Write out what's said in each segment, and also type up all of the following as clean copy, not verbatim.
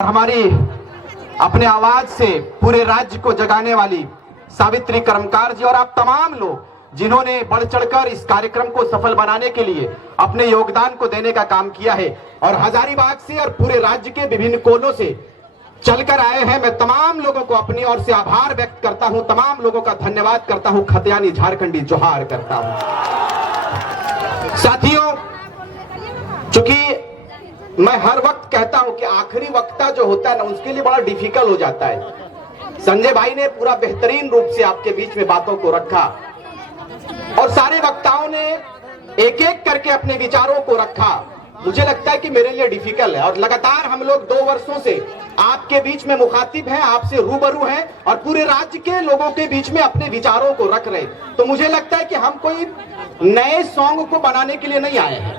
हमारी अपने आवाज से पूरे राज्य को जगाने वाली सावित्री कर्मकार जी और आप तमाम लोग जिन्होंने बढ़ चढ़कर इस कार्यक्रम को सफल बनाने के लिए अपने योगदान को देने का काम किया है और हजारीबाग से और पूरे राज्य के विभिन्न कोनों से चलकर आए हैं। मैं तमाम लोगों को अपनी ओर से आभार व्यक्त करता हूं, तमाम लोगों का धन्यवाद करता हूं, खतियानी झारखंडी जोहार करता हूं। साथियों, चूंकि मैं हर वक्त कहता हूं कि आखिरी वक्ता जो होता है ना, उसके लिए बड़ा डिफिकल्ट हो जाता है। संजय भाई ने पूरा बेहतरीन रूप से आपके बीच में बातों को रखा और सारे वक्ताओं ने एक एक करके अपने विचारों को रखा। मुझे लगता है कि मेरे लिए डिफिकल्ट है और लगातार हम लोग 2 वर्षों से आपके बीच में मुखातिब हैं, आपसे रूबरू हैं और पूरे राज्य के लोगों के बीच में अपने विचारों को रख रहे। तो मुझे लगता है कि हम कोई नए सॉन्ग को बनाने के लिए नहीं आए हैं,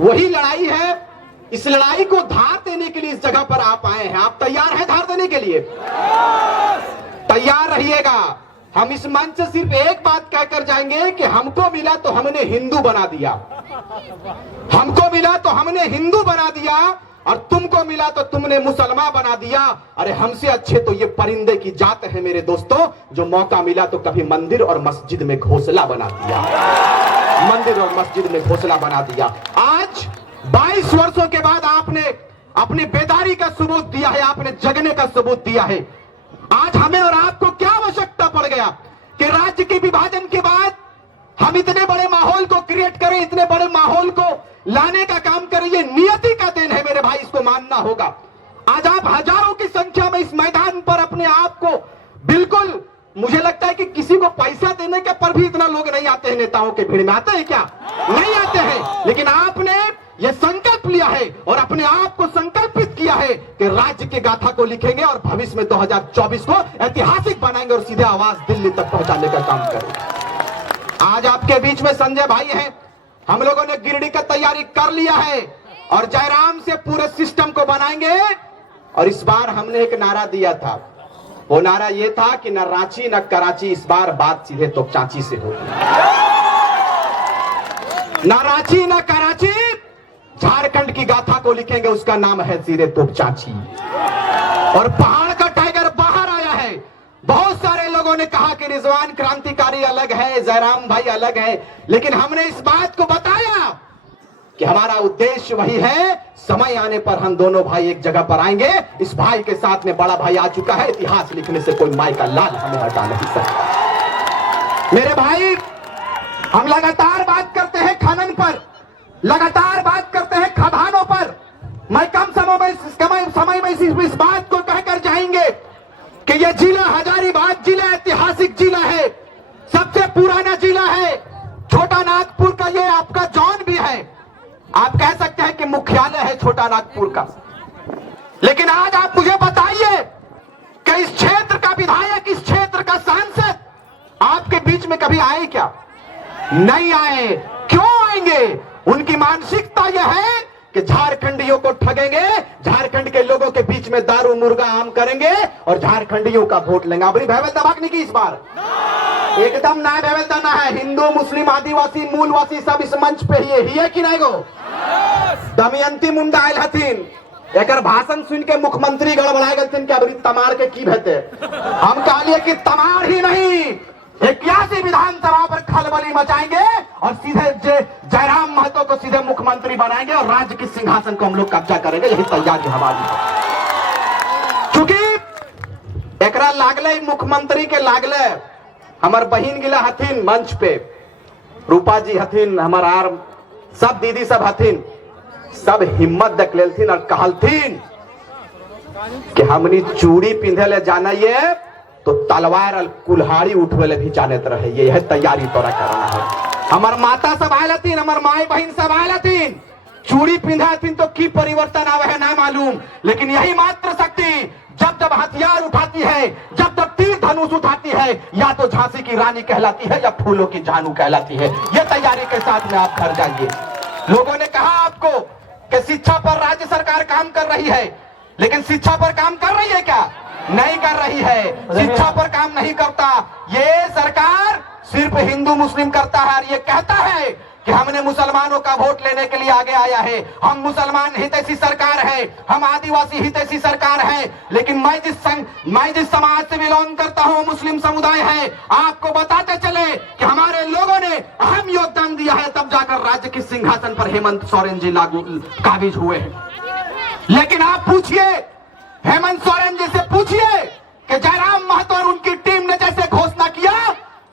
वही लड़ाई है। इस लड़ाई को धार देने के लिए इस जगह पर आप आए हैं। आप तैयार हैं धार देने के लिए? तैयार रहिएगा। हम इस मंच से सिर्फ एक बात कहकर जाएंगे कि हमको मिला तो हमने हिंदू बना दिया, हमको मिला तो हमने हिंदू बना दिया और तुमको मिला तो तुमने मुसलमान बना दिया। अरे हमसे अच्छे तो ये परिंदे की जात है मेरे दोस्तों, जो मौका मिला तो कभी मंदिर और मस्जिद में घोंसला बना दिया, मंदिर और मस्जिद में घोंसला बना दिया। आज 22 वर्षों के बाद आपने अपनी बेदारी का सबूत दिया है, आपने जगने का सबूत दिया है। आज हमें और आपको क्या आवश्यकता पड़ गया कि राज्य के विभाजन के बाद हम इतने बड़े माहौल को क्रिएट करें, इतने बड़े माहौल को लाने का काम करें। ये नियति का दिन है मेरे भाई, इसको मानना होगा। आज आप हजारों की संख्या में इस मैदान पर अपने आप को बिल्कुल, मुझे लगता है कि किसी को पैसा देने के पर भी इतना लोग नहीं आते हैं। नेताओं के भीड़ में आते हैं क्या? नहीं आते हैं। लेकिन आपने यह संकल्प लिया है और अपने आप को संकल्पित किया है कि राज्य के गाथा को लिखेंगे और भविष्य में 2024 को ऐतिहासिक बनाएंगे और सीधे आवाज दिल्ली तक पहुंचाने का काम करेंगे। आज आपके बीच में संजय भाई हैं। हम लोगों ने गिरिडीह का तैयारी कर लिया है और जयराम से पूरे सिस्टम को बनाएंगे। और इस बार हमने एक नारा दिया था, वो नारा ये था कि न रांची न कराची, इस बार बात सीधे तोपचांची से होगी। न रांची न कराची, झारखंड की गाथा को लिखेंगे, उसका नाम है सीधे तोपचांची। और पहाड़ का टाइगर बाहर आया है। बहुत सारे लोगों ने कहा कि रिजवान क्रांतिकारी अलग है, जयराम भाई अलग है, लेकिन हमने इस बात को बताया कि हमारा उद्देश्य वही है। समय आने पर हम दोनों भाई एक जगह पर आएंगे। इस भाई के साथ में बड़ा भाई आ चुका है। इतिहास लिखने से कोई माई का लाल हमें हटा नहीं सकता। मेरे भाई, हम लगातार बात करते हैं खनन पर, लगातार बात करते हैं खदानों पर। मैं कम समय में इस बात को कहकर जाएंगे कि यह जिला हजारीबाग जिला ऐतिहासिक जिला है, सबसे पुराना जिला है। छोटा नागपुर का ये आपका जॉन भी है। आप कह सकते हैं कि मुख्यालय है छोटा नागपुर का। लेकिन आज आप मुझे बताइए कि इस क्षेत्र का विधायक, इस क्षेत्र का सांसद आपके बीच में कभी आए क्या? नहीं आए। क्यों आएंगे? उनकी मानसिकता यह है कि झारखंडियों को ठगेंगे, झारखंड के लोगों के बीच में दारू मुर्गा आम करेंगे और झारखंडियों का वोट लेंगे। अपनी भैवलता भागने की इस बार एकदम ना भैवलता ना है। हिंदू, मुस्लिम, आदिवासी, मूलवासी सब इस मंच पे ही है कि नहीं गो? दमयंती मुंडा आयल हथिन, एकर भाषण सुन के मुख्यमंत्री गड़बड़ाए गए कि अबरी तमार के की भेते। हम कहलिए कि तमार ही नहीं, 81 विधानसभा पर खलबली मचाएंगे और सीधे जयराम महतो को सीधे मुख्यमंत्री बनाएंगे और राज्य के सिंहासन को हम लोग कब्जा करेंगे। यही तैयारी हमारी है। चूंकि एकरा लागले मुख्यमंत्री के लागले हमार बहिन गिला हथिन मंच पे, रूपा जी हथिन, हमार आर सब दीदी सब हथिन, सब हिम्मत देख लेथिन और कहलथिन कि हमनी चूड़ी पिंधे ले जाना ये तो तलवार और कुल्हाड़ी उठवे भी जानते रहे। ये है तैयारी तोरा करना है। हमार माता सब आयल हथिन, हमार माई बहन सब आयल हथिन, चूड़ी पिंधाथिन तो की परिवर्तन आवे है ना मालूम। लेकिन यही मात्र शक्ति जब जब हथियार उठाती है, जब जब तीर धनुष उठाती है, या तो झांसी की रानी कहलाती है या फूलों की जानू कहलाती है। ये तैयारी के साथ में आप घर जाइए। लोगों ने कहा आपको कि शिक्षा पर राज्य सरकार काम कर रही है, लेकिन शिक्षा पर काम कर रही है क्या? नहीं कर रही है। शिक्षा पर काम नहीं करता ये सरकार, सिर्फ हिंदू मुस्लिम करता है और ये कहता है कि हमने मुसलमानों का वोट लेने के लिए आगे आया है, हम मुसलमान हितैषी सरकार है, हम आदिवासी हितैषी सरकार है। लेकिन मैं जिस समाज से बिलोंग करता हूं, मुस्लिम समुदाय है, आपको बताते चले कि हमारे लोगों ने अहम योगदान दिया है, तब जाकर राज्य के सिंहासन पर हेमंत सोरेन जी काबिज हुए हैं। लेकिन आप पूछिए, हेमंत सोरेन जी से पूछिए कि जयराम महतो और उनकी टीम ने जैसे घोषणा किया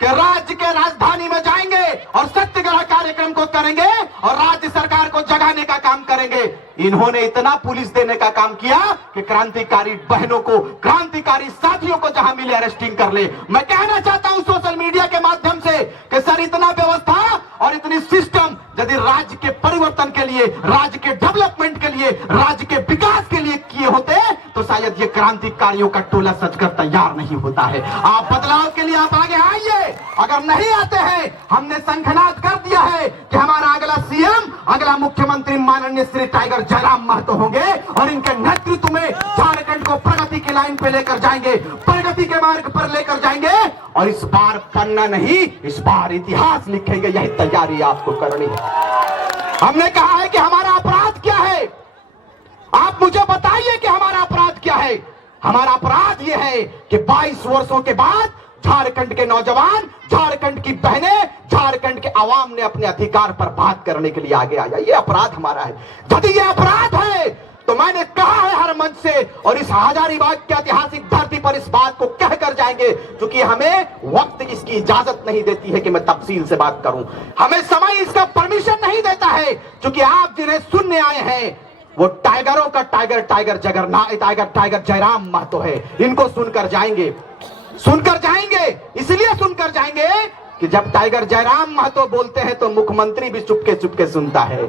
कि राज्य के राजधानी में जाएंगे और सत्याग्रह कार्यक्रम को करेंगे और राज्य सरकार को जगाने का काम करेंगे, इन्होंने इतना पुलिस देने का काम किया कि क्रांतिकारी बहनों को, क्रांतिकारी साथियों को जहां मिले अरेस्टिंग कर ले। मैं कहना चाहता हूं सोशल मीडिया के माध्यम से कि सर, इतना व्यवस्था और इतनी सिस्टम यदि राज्य के परिवर्तन के लिए, राज्य के डेवलपमेंट के लिए, राज्य के विकास के लिए किए होते तो शायद ये क्रांतिकारियों का टोला सजकर तैयार नहीं होता है। आप बदलाव के लिए आप आगे आइए। अगर नहीं आते हैं, हमने संघनाद कर दिया है कि हमारा अगला सीएम, अगला मुख्यमंत्री माननीय श्री टाइगर जयराम महतो होंगे और इनके नेतृत्व में झारखंड को प्रगति की लाइन पे लेकर जाएंगे, प्रगति के मार्ग पर लेकर जाएंगे। और इस बार पन्ना नहीं, इस बार इतिहास लिखेंगे। यही तैयारी आपको करनी है। हमने कहा है कि हमारा अपराध क्या है, आप मुझे बताइए कि हमारा अपराध क्या है। हमारा अपराध यह है कि 22 वर्षों के बाद झारखंड के नौजवान, झारखंड की बहनें, झारखंड के आवाम ने अपने अधिकार पर बात करने के लिए आगे आया। ये अपराध हमारा है। यदि ये अपराध है तो मैंने कहा है हर मंच से, और इस हजारीबाग की ऐतिहासिक धरती पर इस बात को कहकर जाएंगे, क्योंकि हमें वक्त इसकी इजाजत नहीं देती है कि मैं तफसील से बात करूं, हमें समय इसका परमिशन नहीं देता है, क्योंकि आप जिन्हें सुनने आए हैं वो टाइगरों का टाइगर टाइगर जयराम महतो है। इनको सुनकर जाएंगे, इसलिए सुनकर जाएंगे कि जब टाइगर जयराम महतो बोलते हैं तो मुख्यमंत्री भी चुपके सुनता है,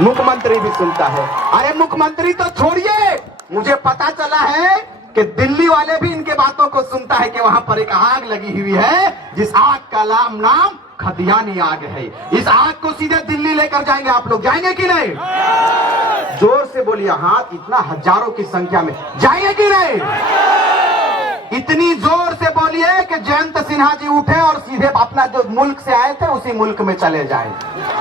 मुख्यमंत्री भी सुनता है। अरे मुख्यमंत्री तो छोड़िए, मुझे पता चला है कि दिल्ली वाले भी इनके बातों को सुनता है कि वहां पर एक आग लगी हुई है, जिस आग का नाम खदियानी आग है। इस आग को सीधे दिल्ली लेकर जाएंगे। आप लोग जाएंगे कि नहीं? जोर से बोलिए। हाथ इतना हजारों की संख्या में जाएंगे कि नहीं? इतनी जोर से बोलिए कि जयंत सिन्हा जी उठे और सीधे अपना जो मुल्क से आए थे उसी मुल्क में चले जाएं।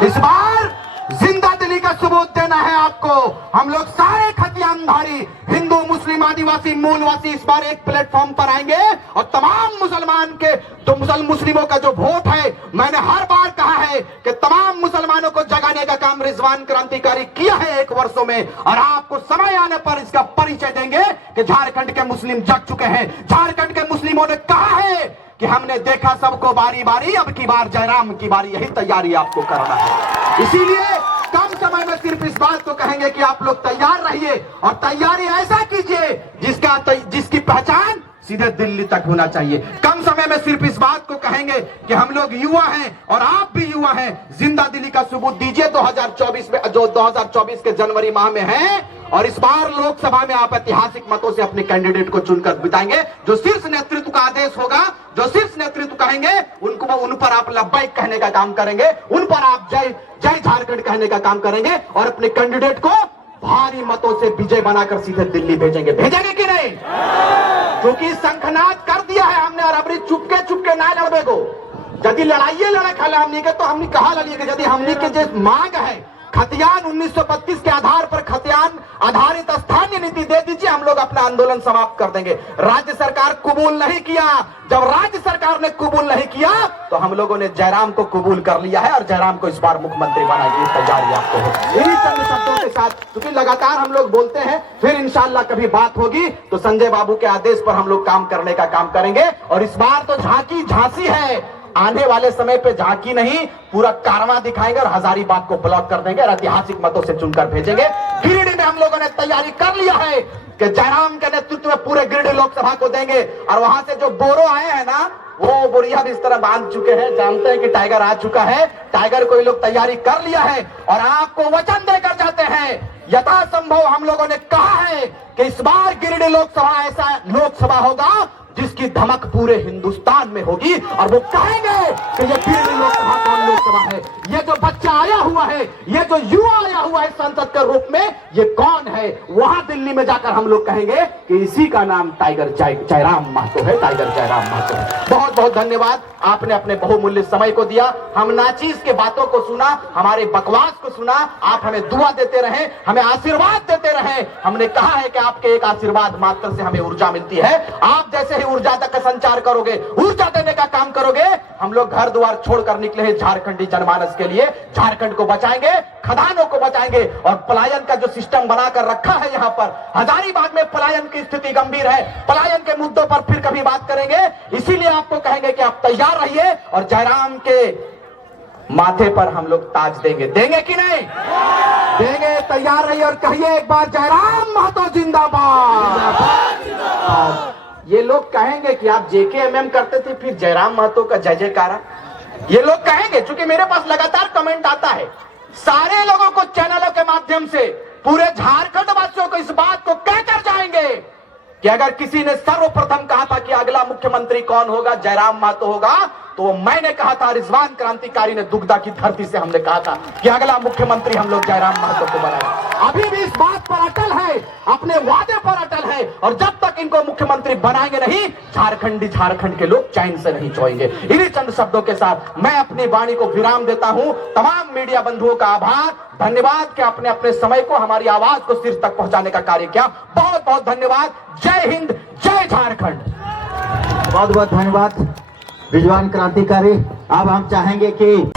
इस बार जिंदा दिली का सबूत देना है आपको। हम लोग सारे खतियानधारी, हिंदू, मुस्लिम, आदिवासी, मूलवासी इस बार एक प्लेटफॉर्म पर आएंगे और तमाम मुसलमान के, तो मुस्लिमों का जो वोट है, मैंने हर बार कहा है कि तमाम मुसलमानों को जगाने का काम रिजवान क्रांतिकारी किया है 1 वर्षों में, और आपको समय आने पर इसका परिचय देंगे कि झारखंड के मुस्लिम जग चुके हैं। झारखंड के मुस्लिमों ने कहा है कि हमने देखा सबको बारी बारी, अब की बार जयराम की बारी। यही तैयारी आपको करना है। इसीलिए कम समय में सिर्फ इस बात को कहेंगे कि आप लोग तैयार रहिए, और तैयारी ऐसा कीजिए जिसकी पहचान सीधे दिल्ली तक होना चाहिए। कम समय में सिर्फ इस बात को कहेंगे कि हम लोग युवा हैं और आप भी युवा हैं, जिंदा दिली का सबूत दीजिए 2024 में, जो 2024 के जनवरी माह में है। और इस बार लोकसभा में आप ऐतिहासिक मतों से अपने कैंडिडेट को चुनकर बिताएंगे। जो शीर्ष नेतृत्व का आदेश होगा, जो शीर्ष नेतृत्व कहेंगे, उन पर आप लब्बैक कहने का काम करेंगे, उन पर आप जय जय झारखंड कहने का काम करेंगे, और अपने कैंडिडेट को भारी मतों से विजय बनाकर सीधे दिल्ली भेजेंगे कि नहीं? क्योंकि संखनाद कर दिया है हमने, और अभी चुपके ना लड़बे को। यदि लड़े खाले हमनी के, तो हमने कहा लड़िए कि यदि हमनी के जो मांग है खतियान 1932 के आधार पर खतियान आधारित स्थानीय नीति दे दीजिए, हम लोग अपना आंदोलन समाप्त कर देंगे। राज्य सरकार कबूल नहीं किया। जब राज्य सरकार ने कबूल नहीं किया तो हम लोगों ने जयराम को कबूल कर लिया है, और जयराम को इस बार मुख्यमंत्री बनाएंगे। इस तैयारी आपको है। इन्हीं चंद शब्दों के साथ, क्योंकि लगातार हम लोग बोलते हैं, फिर इंशाल्लाह कभी बात होगी तो संजय बाबू के आदेश पर हम लोग काम करने का काम करेंगे। और इस बार तो झांसी है, आने वाले समय पे झांकी नहीं, पूरा कारवां दिखाएंगे और हजारीबाग को ब्लॉक कर देंगे और ऐतिहासिक मतों से चुनकर भेजेंगे। गिरिडीह में हम लोगों ने तैयारी कर लिया है कि जयराम के नेतृत्व में पूरे गिरिडीह लोकसभा को देंगे, और वहां से जो बोरो आए हैं ना, वो बोरिया भी इस तरह बांध चुके हैं, जानते हैं कि टाइगर आ चुका है। टाइगर को ये लोग तैयारी कर लिया है, और आपको वचन देकर जाते हैं, यथासंभव हम लोगों ने कहा है कि इस बार गिरिडीह लोकसभा ऐसा लोकसभा होगा जिसकी धमक पूरे हिंदुस्तान में होगी और वो कहेंगे कि ये बिरली लोकसभा कौन लोकसभा है, ये जो बच्चा आया हुआ है, ये जो युवा आया हुआ है संसद के रूप में, ये कौन है। वहां दिल्ली में जाकर हम लोग कहेंगे कि इसी का नाम टाइगर जयराम महतो है, टाइगर जयराम महतो है। बहुत बहुत धन्यवाद, आपने अपने बहुमूल्य समय को दिया, हम नाचीज के बातों को सुना, हमारे बकवास को सुना, आप हमें दुआ देते रहे, हमें आशीर्वाद देते रहे। हमने कहा है कि आपके एक आशीर्वाद मात्र से हमें ऊर्जा मिलती है। आप जैसे ही ऊर्जा तक का संचार करोगे, ऊर्जा देने का काम करोगे, हम लोग घर द्वार छोड़कर निकले हैं झारखंडी जनमानस के लिए। झारखंड को बचाएंगे, खदानों को बचाएंगे और पलायन का जो सिस्टम बनाकर रखा है यहां पर, हजारीबाग में पलायन की स्थिति गंभीर है। पलायन के मुद्दों पर फिर कभी बात करेंगे, इसीलिए आपको कहेंगे कि आप तैयार रहिए और जयराम के माथे पर हम लोग ताज देंगे। देंगे कि नहीं देंगे? तैयार रहिए और कहिए एक बार जयराम महतो जिंदाबाद। ये लोग कहेंगे कि आप जेकेएमएम करते थे फिर जयराम महतो का जय जयकारा, ये लोग कहेंगे। चूंकि मेरे पास लगातार कमेंट आता है, सारे लोगों को चैनलों के माध्यम से पूरे झारखंड वासियों को इस बात को कहकर जाएंगे कि अगर किसी ने सर्वप्रथम कहा था कि अगला मुख्यमंत्री कौन होगा, जयराम महतो होगा, तो मैंने कहा था, रिजवान क्रांतिकारी ने दुगदा की धरती से हमने कहा था कि अगला मुख्यमंत्री हम लोग जयराम महतो को बनाएंगे। अभी भी इस बात पर अटल है, अपने वादे पर अटल है और जब तक इनको मुख्यमंत्री बनाएंगे नहीं, झारखंड के लोग चैन से नहीं सोएंगे। इन्हीं चंद शब्दों के साथ मैं अपनी वाणी को विराम देता हूं। तमाम मीडिया बंधुओं का आभार, धन्यवाद कि आपने अपने समय को, हमारी आवाज को सिर तक पहुंचाने का कार्य किया। बहुत बहुत धन्यवाद। जय हिंद, जय झारखंड। बहुत बहुत धन्यवाद रिजवान क्रांतिकारी। अब हम चाहेंगे कि